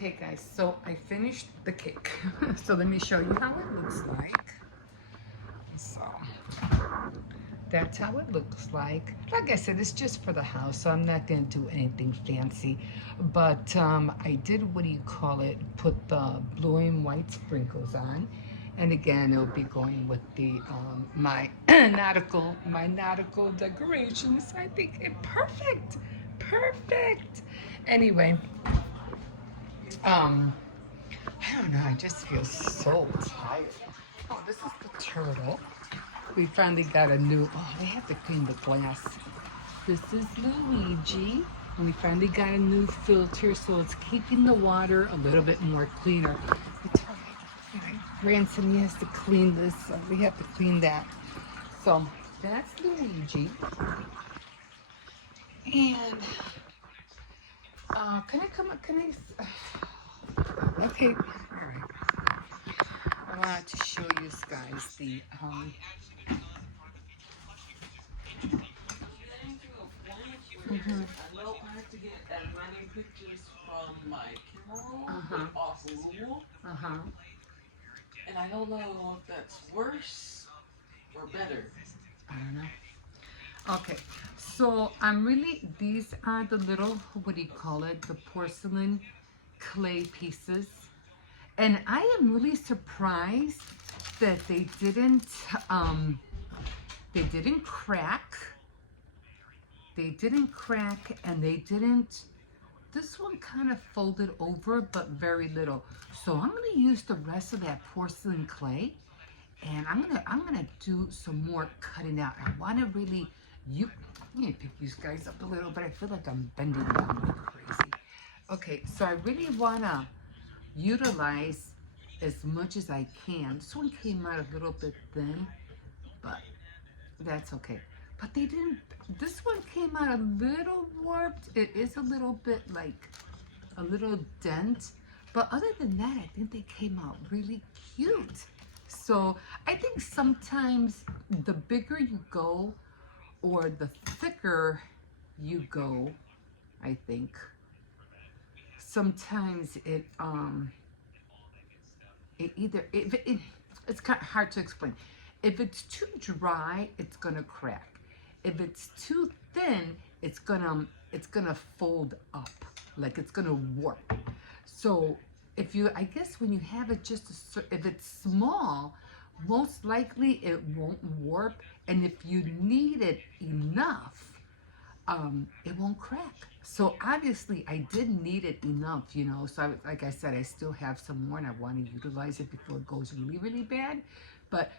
Okay guys, so I finished the cake. So let me show you how it looks like. So that's how it looks like. Like I said, it's just for the house, so I'm not gonna do anything fancy. But I did, what do you call it, put the blue and white sprinkles on. And again, it'll be going with the my nautical decorations. I think it perfect. Perfect. Anyway, um I don't know, I just feel so tired. Oh, this is the turtle. We finally got a new, oh, they have to clean the glass. This is Luigi. And we finally got a new filter, so it's keeping the water a little bit more cleaner. My grandson, he has to clean this, so we have to clean that. So that's Luigi. And can I come up? Can I? Okay, all right. I wanted to show you guys the Mhm. I know I have to get as many pictures from my camera off Google, and I don't know if that's worse or better. I don't know. Okay, so I'm really, these are the little, what do you call it, the porcelain clay pieces. And I am really surprised that um, they didn't crack. They didn't crack and they didn't, this one kind of folded over, but very little. So I'm gonna use the rest of that porcelain clay and I'm gonna do some more cutting out. I wanna really, let me pick these guys up a little, but I feel like I'm bending down like crazy. Okay, so I really wanna utilize as much as I can. This one came out a little bit thin, but that's okay. But they didn't, this one came out a little warped. It is a little bit like a little dent. But other than that, I think they came out really cute. So I think sometimes the bigger you go or the thicker you go, I think sometimes it's kind of hard to explain. If it's too dry, it's gonna crack. If it's too thin, it's gonna fold up, like it's gonna warp. So if you, I guess when you have it if it's small, most likely it won't warp. And if you knead it enough, it won't crack. So obviously I did need it enough, you know. So like I said, I still have some more and I want to utilize it before it goes really, really bad. But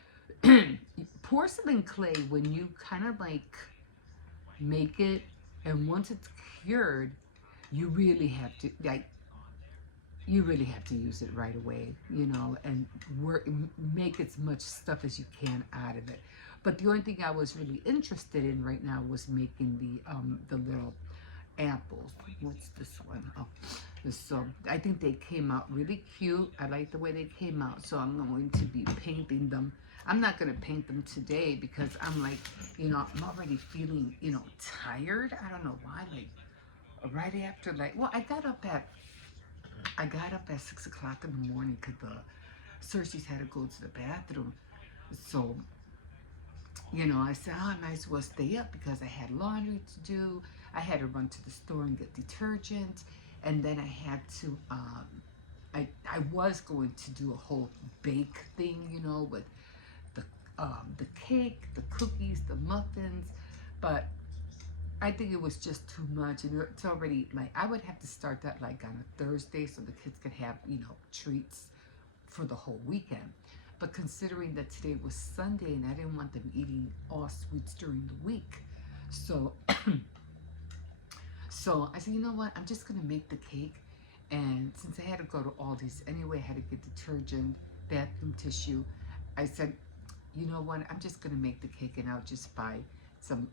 porcelain clay, when you kind of like make it and once it's cured, you really have to use it right away, you know, and make as much stuff as you can out of it. But the only thing I was really interested in right now was making the little apples. What's this one? Oh, so I think they came out really cute. I like the way they came out, so I'm going to be painting them. I'm not going to paint them today because I'm like, you know, I'm already feeling, you know, tired. I don't know why, like right after, like, well, I got up at 6 o'clock in the morning because the Cersei's had to go to the bathroom. So, you know, I said, oh, I might as well stay up because I had laundry to do. I had to run to the store and get detergent. And then I had to, I was going to do a whole bake thing, you know, with the cake, the cookies, the muffins. But I think it was just too much, and it's already like I would have to start that like on a Thursday so the kids could have, you know, treats for the whole weekend. But considering that today was Sunday and I didn't want them eating all sweets during the week, so so I said, you know what, I'm just gonna make the cake. And since I had to go to Aldie's anyway, I had to get detergent, bathroom tissue. I said, you know what, I'm just gonna make the cake and I'll just buy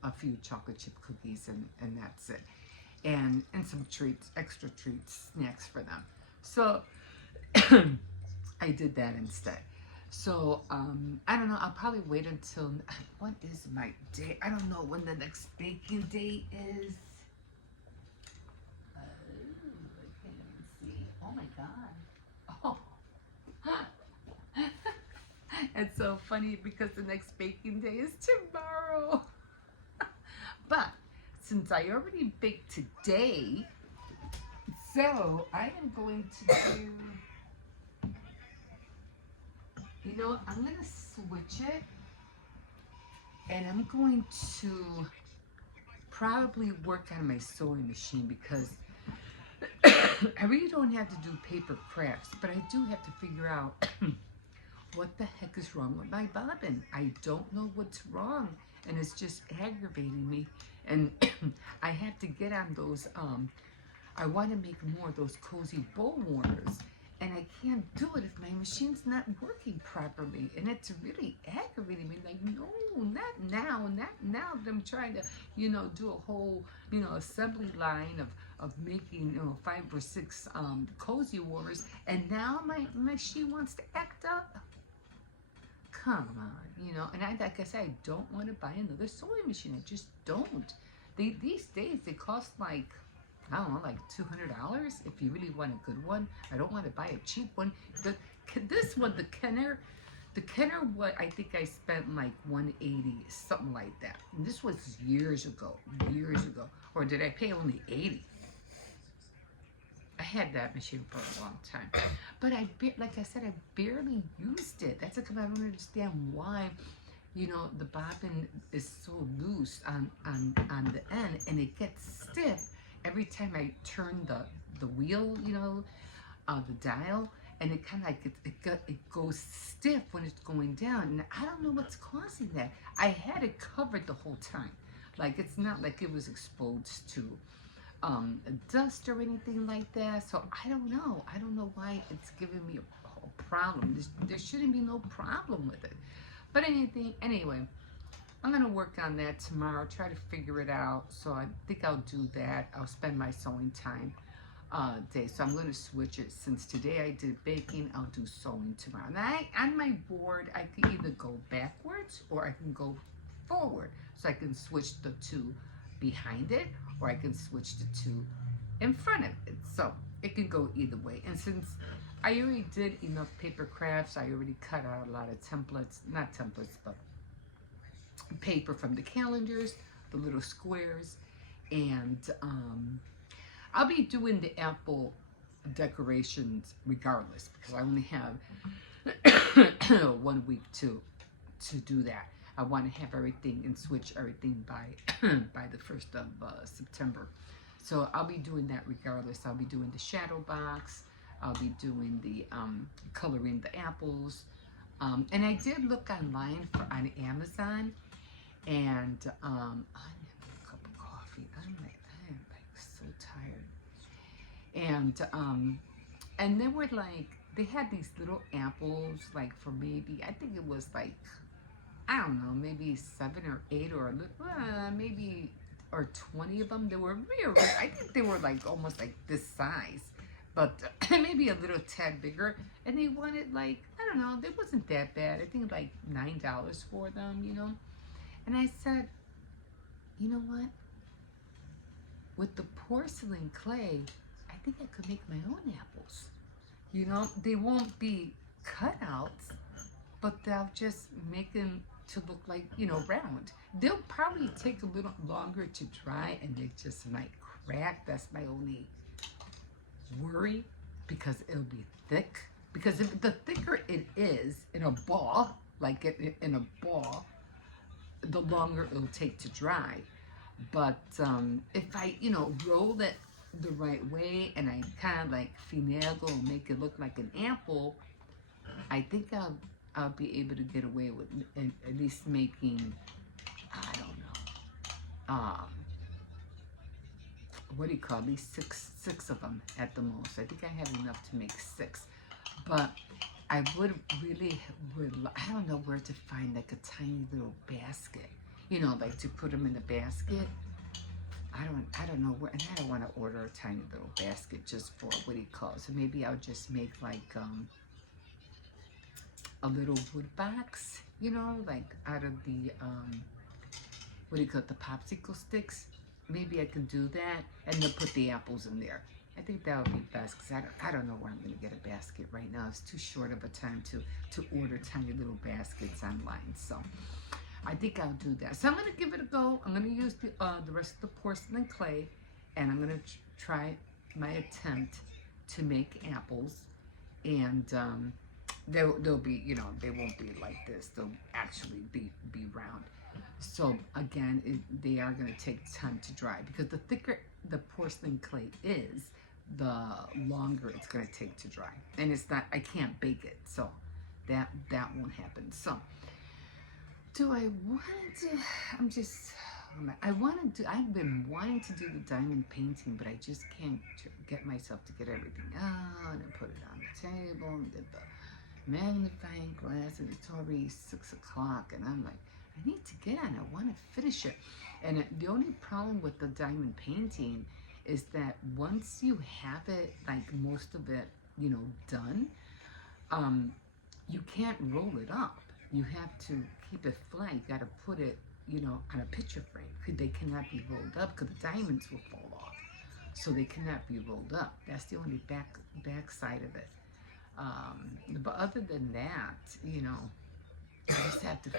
a few chocolate chip cookies and that's it. And some treats, extra treats, snacks for them. So I did that instead. So I don't know, I'll probably wait until, what is my day? I don't know when the next baking day is. I can't even see. Oh my God. Oh. It's so funny because the next baking day is tomorrow. But since I already baked today, so I am going to do, you know what, I'm going to switch it and I'm going to probably work on my sewing machine because I really don't have to do paper crafts, but I do have to figure out what the heck is wrong with my bobbin. I don't know what's wrong and it's just aggravating me. And I have to get on those, I want to make more of those cozy bowl warmers. And I can't do it if my machine's not working properly. And it's really aggravating me. Like, no, not now, not now. I'm trying to, do a whole, assembly line of making, 5 or 6 cozy warmers. And now my machine wants to act up. Come on, and like I said, I don't want to buy another sewing machine. I just don't. These days, they cost like, I don't know, like $200 if you really want a good one. I don't want to buy a cheap one. This one, the Kenner, what I think I spent like $180, something like that. And this was years ago. Or did I pay only $80? I had that machine for a long time, but like I said, I barely used it. That's because I don't understand why, the bobbin is so loose on the end, and it gets stiff every time I turn the wheel, the dial, and it kind of like it goes stiff when it's going down, and I don't know what's causing that. I had it covered the whole time, like it's not like it was exposed to dust or anything like that. So I don't know why it's giving me a problem. There shouldn't be no problem with it. But anyway, I'm gonna work on that tomorrow, try to figure it out. So I think I'll do that. I'll spend my sewing time day. So I'm gonna switch it. Since today I did baking, I'll do sewing tomorrow. Now on my board, I can either go backwards or I can go forward. So I can switch the two behind it, or I can switch the two in front of it. So it can go either way. And since I already did enough paper crafts, I already cut out a lot of templates, not templates, but paper from the calendars, the little squares, and I'll be doing the apple decorations regardless because I only have 1 week to do that. I want to have everything and switch everything by by the 1st of September. So I'll be doing that regardless. I'll be doing the shadow box. I'll be doing the coloring the apples. And I did look online on Amazon, and I need a cup of coffee. I'm like so tired. And they were like, they had these little apples like for maybe, I think it was like, I don't know, maybe 7 or 8 or maybe or 20 of them. They were real. I think they were like almost like this size, but maybe a little tad bigger. And they wanted like, I don't know, it wasn't that bad. I think like $9 for them, And I said, you know what? With the porcelain clay, I think I could make my own apples. They won't be cutouts, but they'll just make them to look like, round. They'll probably take a little longer to dry and they just might crack. That's my only worry, because it'll be thick. Because if the thicker it is in a ball, like in a ball, the longer it'll take to dry. But if I, roll it the right way and I kind of like finagle and make it look like an apple, I think I'll be able to get away with at least making, I don't know, what do you call these, six of them at the most. I think I have enough to make 6, but I would, I don't know where to find like a tiny little basket, like to put them in a basket. I don't know where, and I don't want to order a tiny little basket just for, what do you call it? So maybe I'll just make like a little wood box, like out of the, what do you call it, the popsicle sticks. Maybe I can do that and then put the apples in there. I think that would be best because I don't know where I'm going to get a basket right now. It's too short of a time to order tiny little baskets online. So I think I'll do that. So I'm going to give it a go. I'm going to use the rest of the porcelain clay, and I'm going to try my attempt to make apples. And they'll be, you know, they won't be like this. They'll actually be round. So again, they are going to take time to dry because the thicker the porcelain clay is, the longer it's going to take to dry. And it's not, I can't bake it, so that won't happen. So do I want to? I've been wanting to do the diamond painting, but I just can't get myself to get everything out and put it on the table and get the magnifying glass, and it's already 6 o'clock, and I'm like, I need to get on. I want to finish it. And the only problem with the diamond painting is that once you have it, like most of it, you know, done, you can't roll it up. You have to keep it flat. You got to put it, you know, on a picture frame. They cannot be rolled up because the diamonds will fall off. So they cannot be rolled up. That's the only back side of it. But other than that, you know, I just have to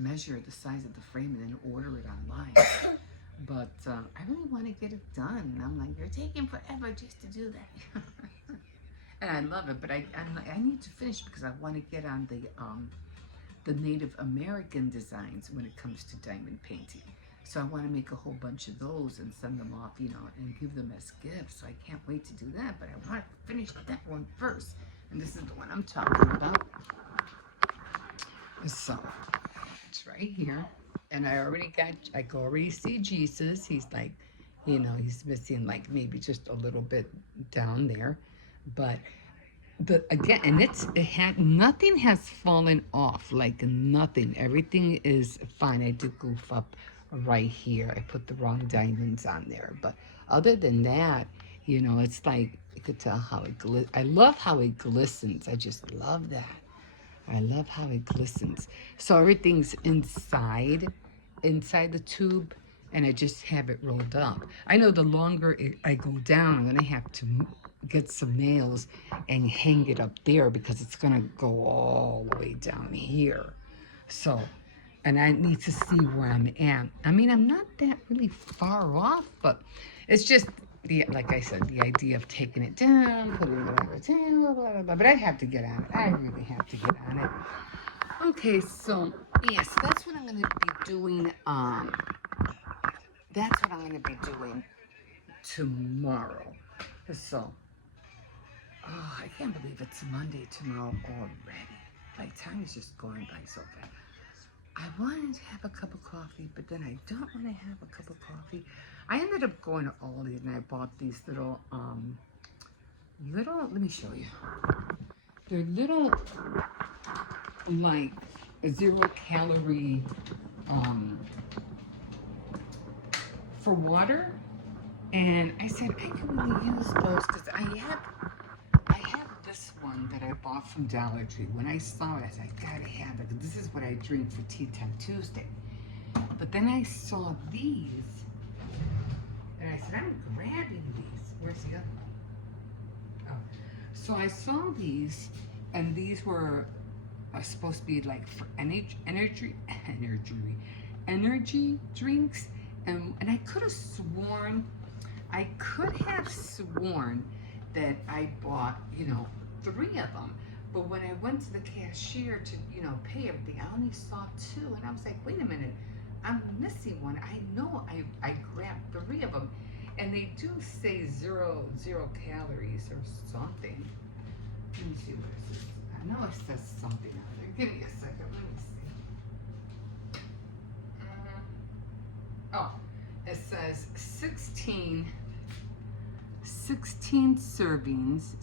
measure the size of the frame and then order it online. But I really want to get it done. And I'm like, you're taking forever just to do that. And I love it, but I need to finish because I want to get on the Native American designs when it comes to diamond painting. So I want to make a whole bunch of those and send them off, you know, and give them as gifts. So I can't wait to do that, but I want to finish that one first. And this is the one I'm talking about. So it's right here. And I can already see Jesus. He's like, you know, he's missing like maybe just a little bit down there. But again, and nothing has fallen off, like nothing. Everything is fine. I did goof up right here. I put the wrong diamonds on there. But other than that, you know, it's like, you could tell how it I love how it glistens. I just love that. I love how it glistens. So everything's inside the tube, and I just have it rolled up. I know the longer I go down, I'm gonna have to get some nails and hang it up there because it's gonna go all the way down here. So, and I need to see where I'm at. I mean, I'm not that really far off, but it's just like I said, the idea of taking it down, putting it on the table, blah, blah, blah. But I have to get on it. I really have to get on it. Okay, so yes, that's what I'm going to be doing. That's what I'm going to be doing tomorrow. So, oh, I can't believe it's Monday tomorrow already. Like, time is just going by so fast. I wanted to have a cup of coffee, but then I don't want to have a cup of coffee. I ended up going to Aldie and I bought these little, let me show you. They're little, like, 0-calorie, for water. And I said, I could really use those because I have this one that I bought from Dollar Tree. When I saw it, I said, I gotta have it. This is what I drink for Tea Time Tuesday. But then I saw these, and I said, I'm grabbing these. Where's the other one? Oh. So I saw these, and these were supposed to be like for energy drinks. And I could have sworn that I bought, you know, 3 of them. But when I went to the cashier to, you know, pay everything, I only saw 2. And I was like, wait a minute, I'm missing one. I know I grabbed 3 of them. And they do say zero calories or something. Let me see what it says. I know it says something on there. Give me a second, let me see. Oh, it says 16 servings,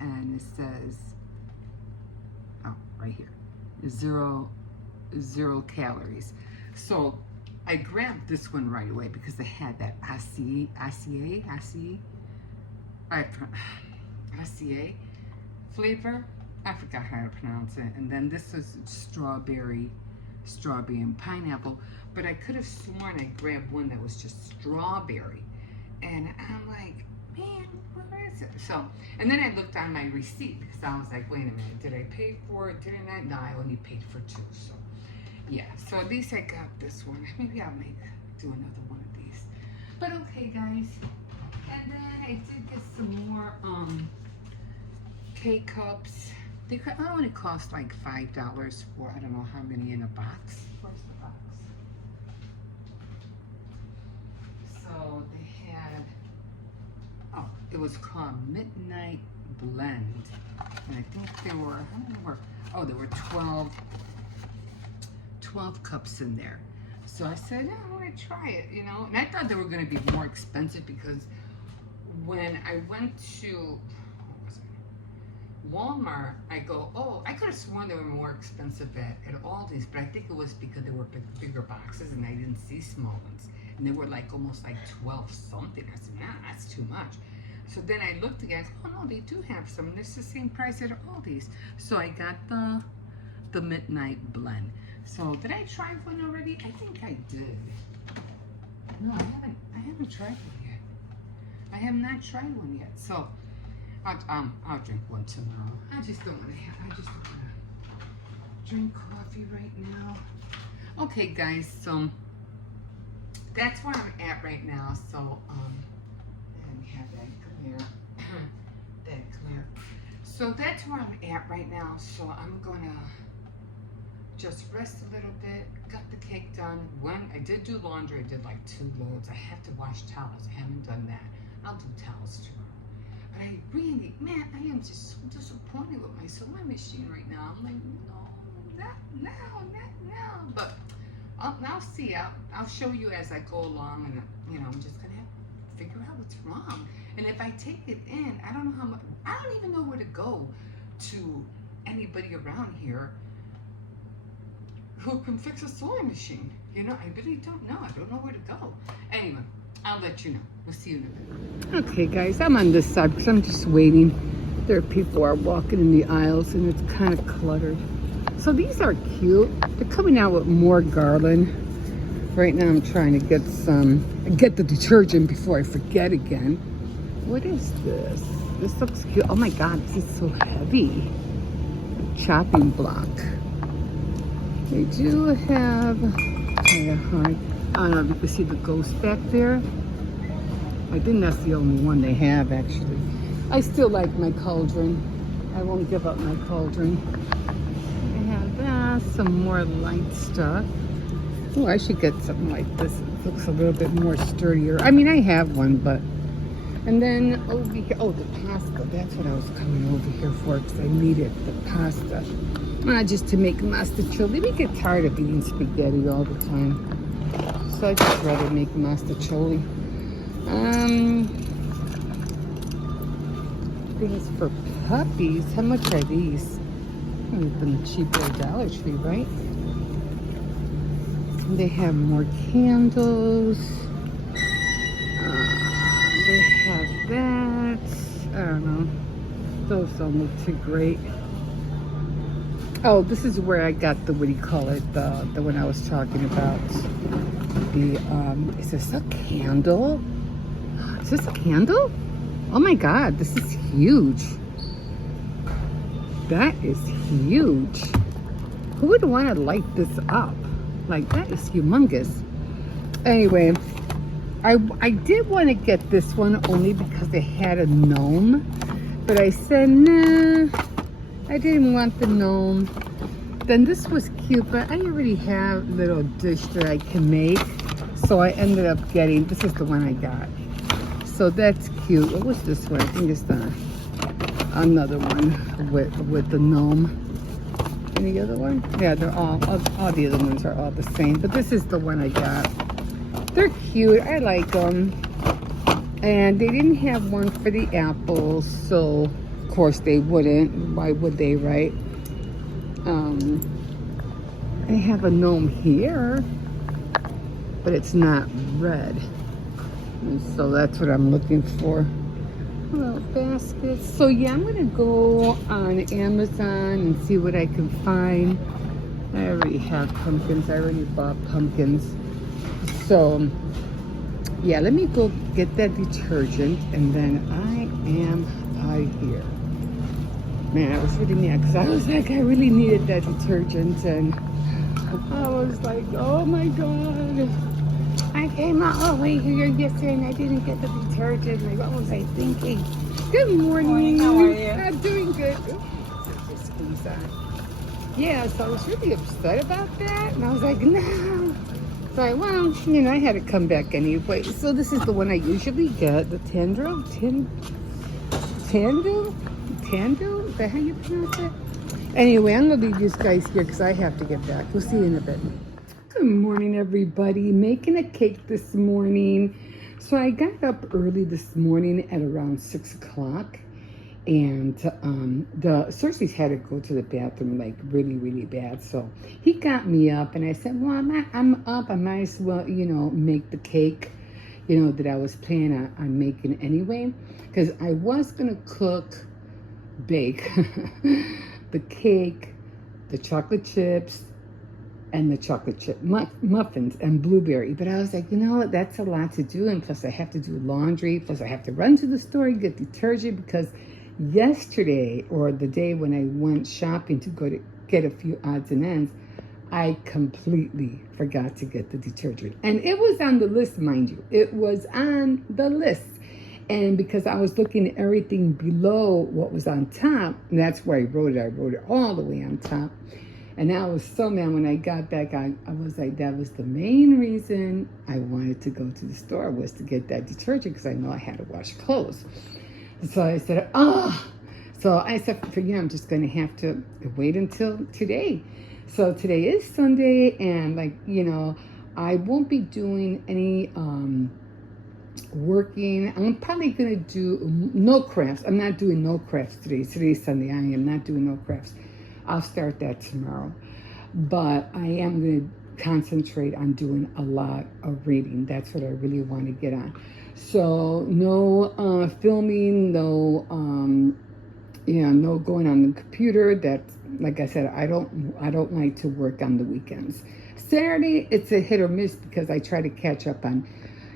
and it says, oh, right here, zero calories. So I grabbed this one right away because they had that acai flavor. I forgot how to pronounce it. And then this is strawberry and pineapple. But I could have sworn I grabbed one that was just strawberry. And I'm like, man, where is it? So, and then I looked on my receipt because I was like, wait a minute, did I pay for it? Didn't I? No, I only paid for 2. So, yeah. So at least I got this one. Maybe I'll do another one of these. But okay, guys. And then I did get some more K-cups. They only cost like $5 for I don't know how many in a box. Where's the box? So they had, oh, it was called Midnight Blend. And I think there were, how many were, oh, there were 12 cups in there. So I said, yeah, I want to try it, you know. And I thought they were going to be more expensive because when I went to, what was it, Walmart, I go, oh, I could have sworn they were more expensive at Aldi's, but I think it was because they were bigger boxes and I didn't see small ones. And they were like almost like 12 something. I said, nah, that's too much. So then I looked again, oh no, they do have some, and it's the same price at Aldi's. So I got the Midnight Blend. So did I try one already? I think I did. No, I haven't tried one yet. I have not tried one yet. So I'll drink one tomorrow. I just don't want to drink coffee right now. Okay, guys, so that's where I'm at right now. So let me have that clear. That clear. So that's where I'm at right now. So I'm gonna just rest a little bit. Got the cake done. When I did do laundry, I did like 2 loads. I have to wash towels. I haven't done that. I'll do towels tomorrow. But I really, man, I am just so disappointed with my sewing machine right now. I'm like, no, not now. But I'll see. I'll show you as I go along, and you know, I'm just gonna have to figure out what's wrong. And if I take it in, I don't know how much. I don't even know where to go to anybody around here who can fix a sewing machine. You know, I really don't know. I don't know where to go. Anyway, I'll let you know. We'll see you in a minute. Okay, guys, I'm on this side because I'm just waiting. There are people who are walking in the aisles, and it's kind of cluttered. So these are cute. They're coming out with more garland. Right now I'm trying to get the detergent before I forget again. What is this? This looks cute. Oh my God, this is so heavy. Chopping block. They do have kind of hard. I don't know if you can see the ghost back there. I think that's the only one they have, actually. I still like my cauldron. I won't give up my cauldron. I have that, some more light stuff. Oh, I should get something like this. It looks a little bit more sturdier. I mean, I have one, but... And then over here, oh, the pasta. That's what I was coming over here for, because I needed the pasta. Just to make masticholi. We get tired of eating spaghetti all the time. So I just rather make masticholi. Things for puppies. How much are these? They've been cheaper at Dollar Tree, right? They have more candles. They have that. I don't know. Those don't look too great. Oh, this is where I got the, what do you call it? The one I was talking about. Is this a candle? Is this a candle? Oh my God, this is huge. That is huge. Who would want to light this up? Like, that is humongous. Anyway, I did want to get this one only because it had a gnome. But I said, nah, I didn't want the gnome. Then this was cute, but I already have a little dish that I can make. So I ended up getting, this is the one I got. So that's cute. What was this one? I think it's another one with the gnome. Any other one? Yeah, they're all the other ones are all the same. But this is the one I got. They're cute. I like them. And they didn't have one for the apples, so of course they wouldn't. Why would they, right? I have a gnome here, but it's not red. And so that's what I'm looking for. Little baskets. So yeah, I'm gonna go on Amazon and see what I can find. I already have pumpkins. I already bought pumpkins. So Yeah, let me go get that detergent and then I am out of here. Man, I was really mad because I was like, I really needed that detergent and I was like, oh my God. I came all the way here yesterday and I didn't get the detergent. Like, what was I thinking? Good morning. How are you? I'm doing good. Just squeeze on. Yeah, so I was really upset about that. And I was like, no. So I had to come back anyway. So this is the one I usually get, the Tandu? Is that how you pronounce it? Anyway, I'm going to leave you guys here because I have to get back. We'll see you in a bit. Good morning, everybody. Making a cake this morning. So I got up early this morning at around 6 o'clock. And the Cersei's had to go to the bathroom like really, really bad. So he got me up and I said, well, I'm up. I might as well, make the cake, that I was planning on making anyway. Because I was going to bake the cake, the chocolate chips, and the chocolate chip muffins and blueberry. But I was like, that's a lot to do. And plus I have to do laundry. Plus I have to run to the store and get detergent because yesterday, or the day when I went shopping to go to get a few odds and ends, I completely forgot to get the detergent. And it was on the list, mind you. It was on the list. And because I was looking at everything below what was on top, and that's where I wrote it. I wrote it all the way on top. And I was so mad when I got back. I was like, that was the main reason I wanted to go to the store, was to get that detergent because I know I had to wash clothes. So I said, So I said, I'm just going to have to wait until today. So today is Sunday, and I won't be doing any working. I'm probably going to do no crafts. I'm not doing no crafts today. Today's Sunday. I am not doing no crafts. I'll start that tomorrow. But I am going to concentrate on doing a lot of reading. That's what I really want to get on. So no filming, no no going on the computer. That's, like I said, I don't like to work on the weekends. Saturday it's a hit or miss because I try to catch up on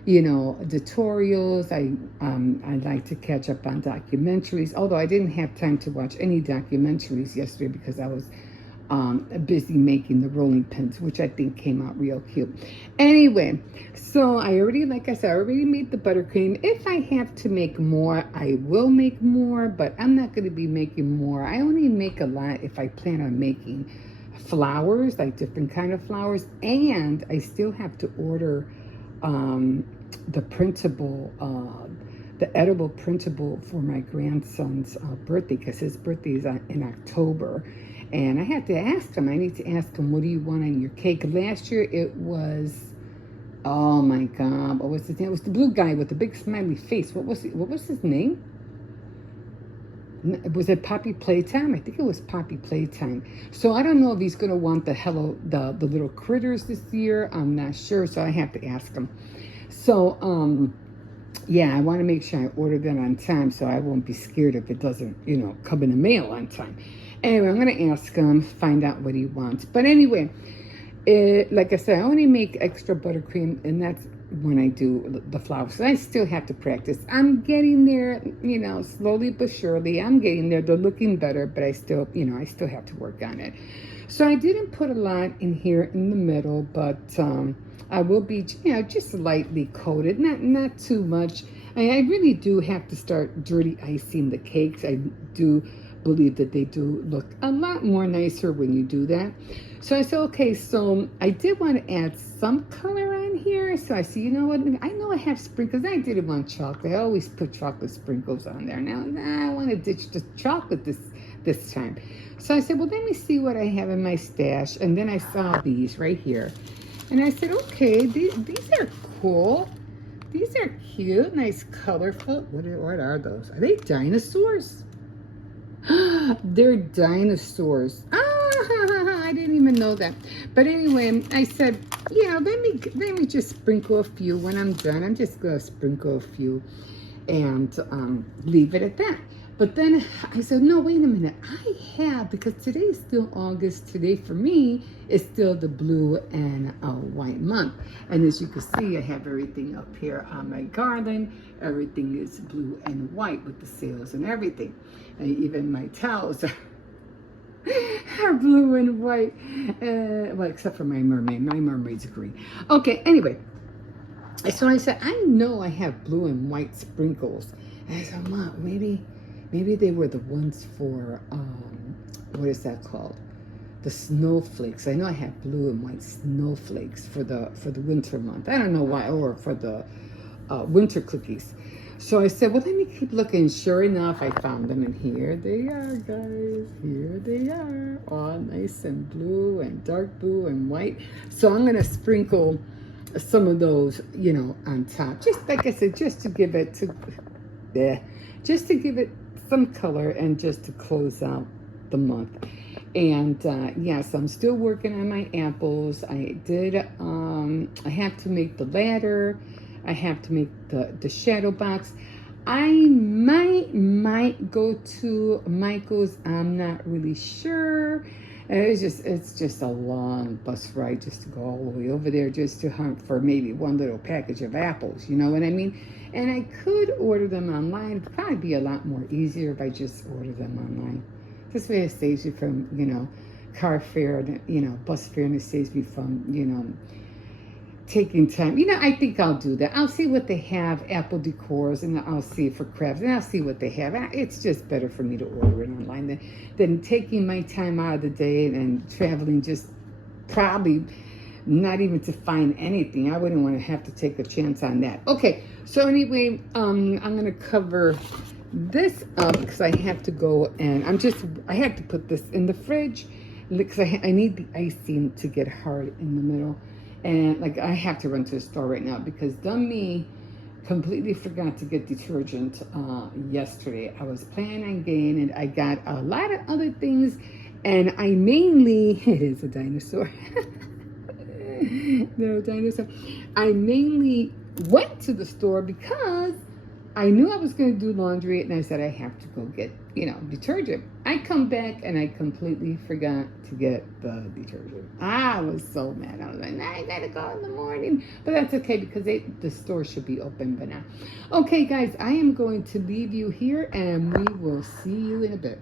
tutorials. I like to catch up on documentaries, although I didn't have time to watch any documentaries yesterday because I was busy making the rolling pins, which I think came out real cute. Anyway, so I already made the buttercream. If I have to make more, I will make more, but I'm not going to be making more. I only make a lot if I plan on making flowers, like different kind of flowers, and I still have to order the printable, the edible printable for my grandson's birthday, because his birthday is in October. And I had to ask him, I need to ask him, what do you want on your cake? Last year it was, oh my God, what was his name? It was the blue guy with the big smiley face. What was his name? Was it Poppy Playtime? I think it was Poppy Playtime. So I don't know if he's going to want the little critters this year. I'm not sure, so I have to ask him. So, yeah, I want to make sure I order that on time so I won't be scared if it doesn't, come in the mail on time. Anyway, I'm going to ask him, find out what he wants. But anyway, like I said, I only make extra buttercream, and that's when I do the flowers. So I still have to practice. I'm getting there, slowly but surely. I'm getting there. They're looking better, but I still have to work on it. So I didn't put a lot in here in the middle, but I will be, just lightly coated, not too much. I really do have to start dirty icing the cakes. I do believe that they do look a lot more nicer when you do that. So I said, okay, so I did want to add some color on here. So I said, I know I have sprinkles. I didn't want chocolate. I always put chocolate sprinkles on there. Now I want to ditch the chocolate this time. So I said, well, let me see what I have in my stash. And then I saw these right here. And I said, okay, these are cool. These are cute, nice, colorful. What are those? Are they dinosaurs? They're dinosaurs. I didn't even know that. But anyway, I said, let me just sprinkle a few when I'm done. I'm just gonna sprinkle a few and leave it at that. But then I said, no, wait a minute. I have, because today is still August. Today for me is still the blue and white month. And as you can see, I have everything up here on my garland. Everything is blue and white with the sails and everything. And even my towels are blue and white. Well, except for my mermaid. My mermaid's green. Okay, anyway. So I said, I know I have blue and white sprinkles. And I said, Mom, maybe they were the ones for, what is that called? The snowflakes. I know I have blue and white snowflakes for the winter month. I don't know why, or for the winter cookies. So I said, well, let me keep looking. Sure enough, I found them, and here they are, guys. Here they are, all nice and blue and dark blue and white. So I'm gonna sprinkle some of those, you know, on top. Just like I said, just to give it just to give it some color and just to close out the month. And yes, I'm still working on my apples. I have to make the ladder. I have to make the shadow box. I might go to Michael's. I'm not really sure. It's just a long bus ride just to go all the way over there just to hunt for maybe one little package of apples. You know what I mean? And I could order them online. It'd probably be a lot more easier if I just order them online. This way it saves you from, you know, car fare, you know, bus fare, and it saves me from, you know, taking time. You know, I think I'll do that. I'll see what they have, apple decors, and I'll see for crafts, and I'll see what they have. It's just better for me to order it online than taking my time out of the day and traveling just probably not even to find anything. I wouldn't want to have to take a chance on that. Okay, so anyway, I'm going to cover this up because I have to go, and I have to put this in the fridge because I need the icing to get hard in the middle. And like I have to run to the store right now because dumb me completely forgot to get detergent yesterday. I was planning on getting it. I got a lot of other things, and I mainly it is a dinosaur. No dinosaur. I mainly went to the store because I knew I was going to do laundry, and I said I have to go get, you know, detergent. I come back and I completely forgot to get the detergent. I was so mad. I was like, nah, I gotta go in the morning. But that's okay because the store should be open by now. Okay, guys, I am going to leave you here, and we will see you in a bit.